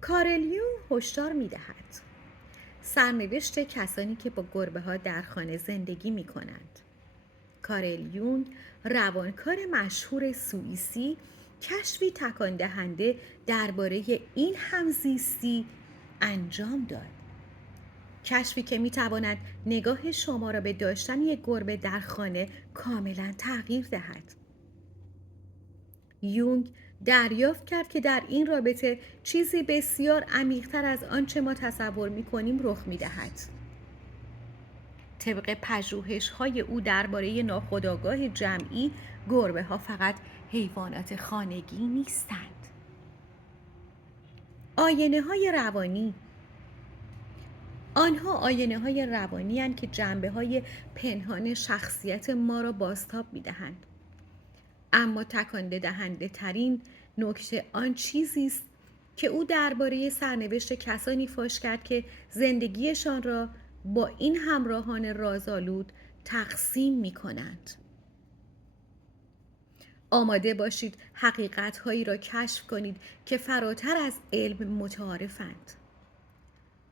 کارل یونگ هشدار می‌دهد سرنوشت کسانی که با گربه‌ها در خانه زندگی می‌کنند. کارل یونگ روانکاور مشهور سوئیسی کشفی تکان دهنده درباره این همزیستی انجام داد. کشفی که می‌تواند نگاه شما را به داشتن یک گربه در خانه کاملاً تغییر دهد. یونگ دریافت کرد که در این رابطه چیزی بسیار عمیق‌تر از آنچه ما تصور می‌کنیم رخ می‌دهد. طبق پژوهش‌های او درباره ناخودآگاه جمعی، گربه‌ها فقط حیوانات خانگی نیستند. آینه‌های روانی. آنها آینه‌های روانی اند که جنبه‌های پنهان شخصیت ما را بازتاب می‌دهند. اما تکان دهنده ترین نکته آن چیزی است که او درباره سرنوشت کسانی فاش کرد که زندگیشان را با این همراهان رازآلود تقسیم می کنند. آماده باشید حقیقت‌هایی را کشف کنید که فراتر از علم متعارفند.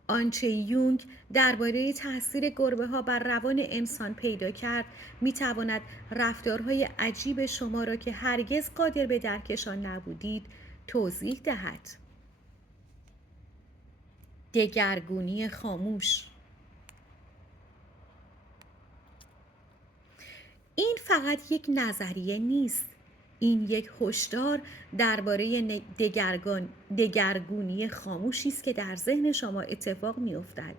آنچه یونگ درباره تاثیر گربه‌ها بر روان انسان پیدا کرد می‌تواند رفتارهای عجیب شما را که هرگز قادر به درکشان نبودید توضیح دهد. دگرگونی خاموش. این فقط یک نظریه نیست. این یک هشدار درباره دگرگونی خاموشی است که در ذهن شما اتفاق می‌افتد.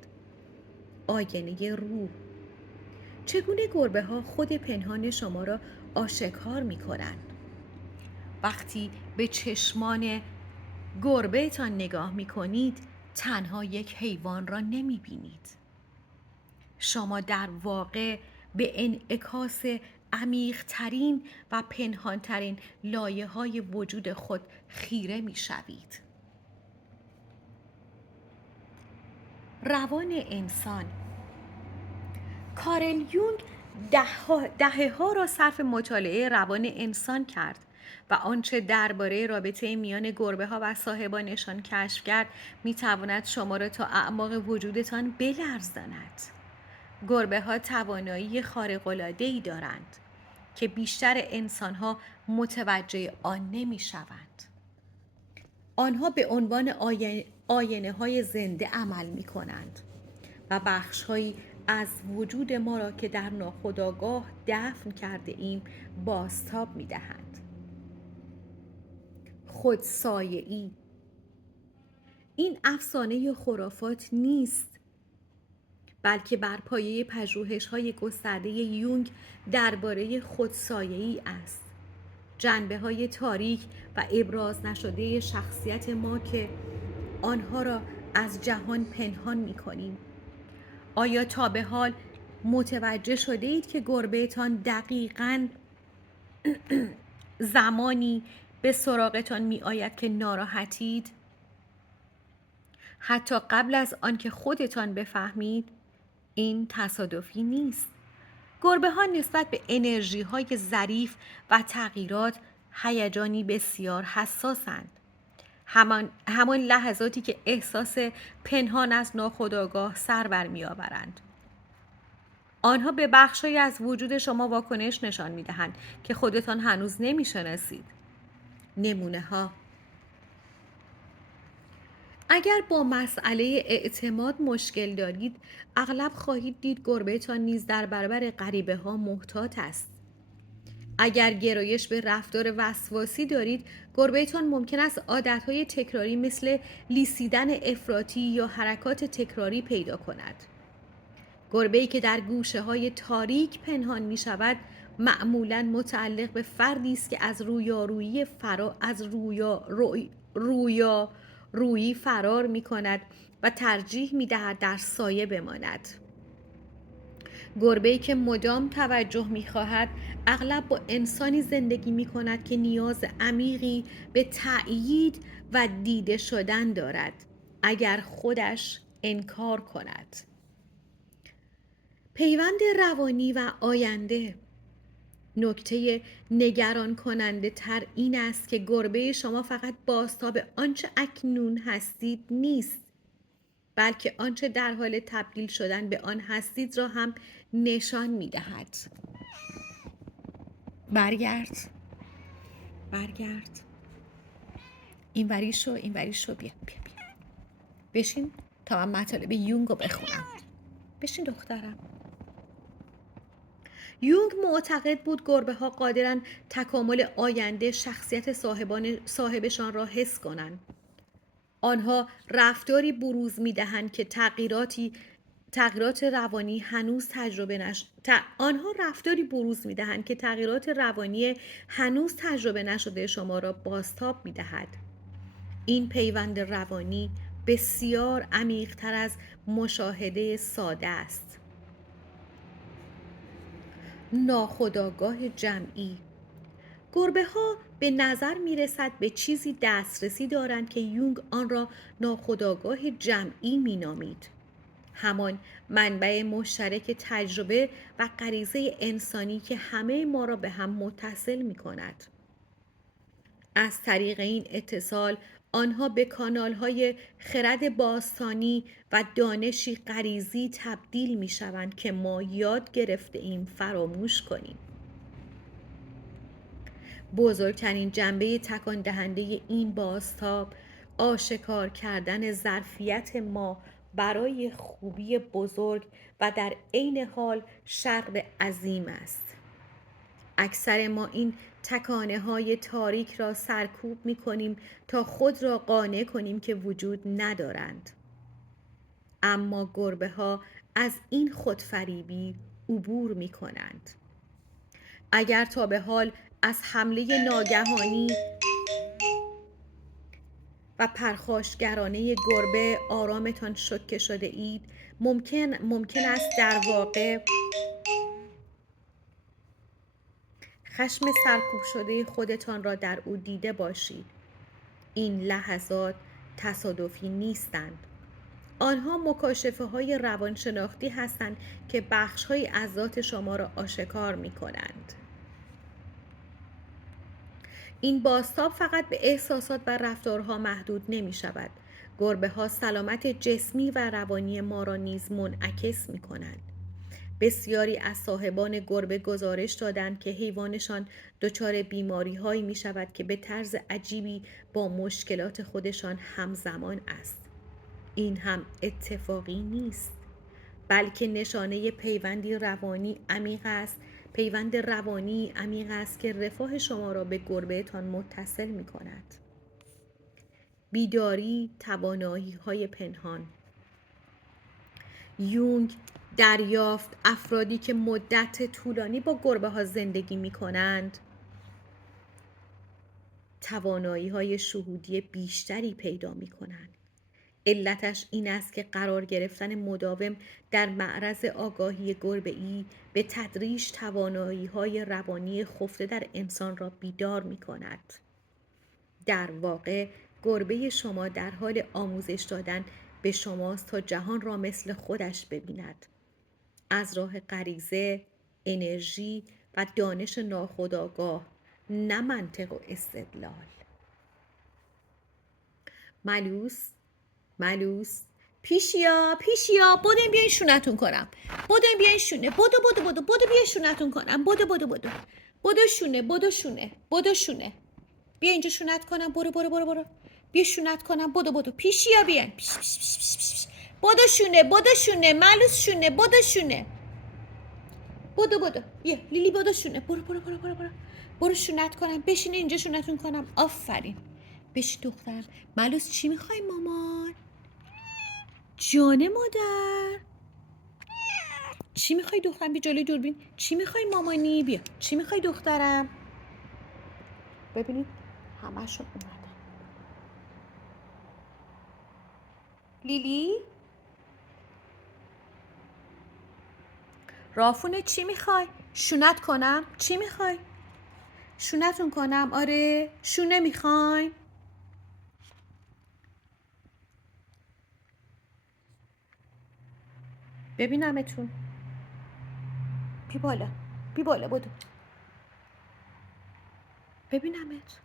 آینه روح. چگونه گربه‌ها خود پنهان شما را آشکار می‌کنند؟ وقتی به چشمان گربه‌تان نگاه می‌کنید، تنها یک حیوان را نمی‌بینید. شما در واقع به انعکاس عمیق‌ترین و پنهان‌ترین لایه‌های وجود خود خیره می‌شوید. روان انسان. کارل یونگ دهه‌ها را صرف مطالعه روان انسان کرد و آنچه درباره رابطه میان گربه‌ها و صاحبانشان کشف کرد می‌تواند شما را تا اعماق وجودتان بلرزاند. گربه‌ها توانایی خارق‌العاده‌ای دارند که بیشتر انسان‌ها متوجه آن نمی‌شوند. آنها به عنوان آینه‌های زنده عمل می‌کنند و بخش‌هایی از وجود ما را که در ناخودآگاه دفن کرده ایم بازتاب می‌دهند. خودسایه‌ای. این افسانه خرافات نیست، بلکه بر پایه پژوهش‌های گسترده یونگ درباره خودسایه‌ای است. جنبه‌های تاریک و ابراز نشده شخصیت ما که آنها را از جهان پنهان می‌کنیم. آیا تا به حال متوجه شده اید که گربه‌تان دقیقاً زمانی به سراغتان می آید که ناراحتید؟ حتی قبل از آنکه خودتان بفهمید؟ این تصادفی نیست. گربه‌ها نسبت به انرژی‌های ظریف و تغییرات هیجانی بسیار حساسند. همان لحظاتی که احساس پنهان از ناخودآگاه سر بر می‌آورند. آنها به بخشی از وجود شما واکنش نشان می‌دهند که خودتان هنوز نمی‌شناسید. نمونه‌ها: اگر با مسئله اعتماد مشکل دارید، اغلب خواهید دید گربه‌تان نیز در برابر غریبه‌ها محتاط است. اگر گرایش به رفتار وسواسی دارید، گربه‌تان ممکن است عادت‌های تکراری مثل لیسیدن افراطی یا حرکات تکراری پیدا کند. گربه‌ای که در گوشه‌های تاریک پنهان می‌شود، معمولاً متعلق به فردی است که از رویارویی فرار می‌کند و ترجیح می‌دهد در سایه بماند. گربه‌ای که مدام توجه می‌خواهد، اغلب با انسانی زندگی می‌کند که نیاز عمیقی به تأیید و دیده شدن دارد، اگر خودش انکار کند. پیوند روانی و آینده. نکته نگران کننده تر این است که گربه شما فقط بازتاب آنچه اکنون هستید نیست، بلکه آنچه در حال تبدیل شدن به آن هستید را هم نشان می دهد. برگرد، برگرد، این وری شو، این وری شو، بیا بیا بیا، بشین تا من مطالب یونگ رو بخونم. بشین دخترم. یونگ معتقد بود گربه ها قادرن تکامل آینده شخصیت صاحبشان را حس کنند. آنها رفتاری بروز می‌دهند که تغییرات روانی هنوز تجربه نشده شما را بازتاب می‌دهد. این پیوند روانی بسیار عمیق‌تر از مشاهده ساده است. ناخودآگاه جمعی. گربه ها به نظر می رسد به چیزی دسترسی دارند که یونگ آن را ناخودآگاه جمعی می نامید. همان منبع مشترک تجربه و غریزه انسانی که همه ما را به هم متصل می کند. از طریق این اتصال آنها به کانال‌های خرد باستانی و دانشی غریزی تبدیل می شوند که ما یاد گرفته ایم فراموش کنیم. بزرگترین جنبه تکان دهنده این بازتاب آشکار کردن ظرفیت ما برای خوبی بزرگ و در عین حال شر عظیم است. اکثر ما این تکانه های تاریک را سرکوب می کنیم تا خود را قانع کنیم که وجود ندارند. اما گربه ها از این خودفریبی عبور می کنند. اگر تا به حال از حمله ناگهانی و پرخاشگرانه گربه آرامتان شوکه شده اید، ممکن است در واقع خشم سرکوب شده خودتان را در او دیده باشید. این لحظات تصادفی نیستند. آنها مکاشفه های روانشناختی هستند که بخش های از ذات شما را آشکار می کنند. این بازتاب فقط به احساسات و رفتارها محدود نمی شود. گربه ها سلامت جسمی و روانی ما را نیز منعکس می کنند. بسیاری از صاحبان گربه گزارش دادند که حیوانشان دچار بیماری هایی می شود که به طرز عجیبی با مشکلات خودشان همزمان است. این هم اتفاقی نیست، بلکه نشانه پیوند روانی عمیق است که رفاه شما را به گربه تان متصل می کند. بیداری، توانایی های پنهان. یونگ دریافت افرادی که مدت طولانی با گربه ها زندگی می کنند توانایی های شهودی بیشتری پیدا می کنند. علتش این است که قرار گرفتن مداوم در معرض آگاهی گربه‌ای به تدریج توانایی‌های روانی خفته در انسان را بیدار می‌کند. در واقع گربه شما در حال آموزش دادن به شماست تا جهان را مثل خودش ببیند. از راه غریزه، انرژی و دانش ناخودآگاه، نه منطق و استدلال. ملوس پیشیا بدین بیاین شونتون کنم. بدین بیاین شونه. بدو بیاین شونتون کنم. بدو شونه. بیا اینجا شونت کنم. برو. بیا شونت کنم. بدو پیشیا بیاین. بدو شونه. ملوس شونه. بدو شونه. بدو. بیا لیلی بدو شونه. برو شونت کنم. بشین اینجا شونتون کنم. آفرین. بشین دخترم. ملوس چی میخوای مامان؟ جان مادر چی میخوای دخترم؟ بی جلوی دوربین چی میخوای مامانی؟ بیا چی میخوای دخترم؟ ببینید همشون اومدن. لیلی رافونه چی میخوای؟ شونت کنم؟ چی میخوای؟ شونتون کنم؟ آره شونه میخوای؟ ببینمتون. بی بالا بدو. ببینمت.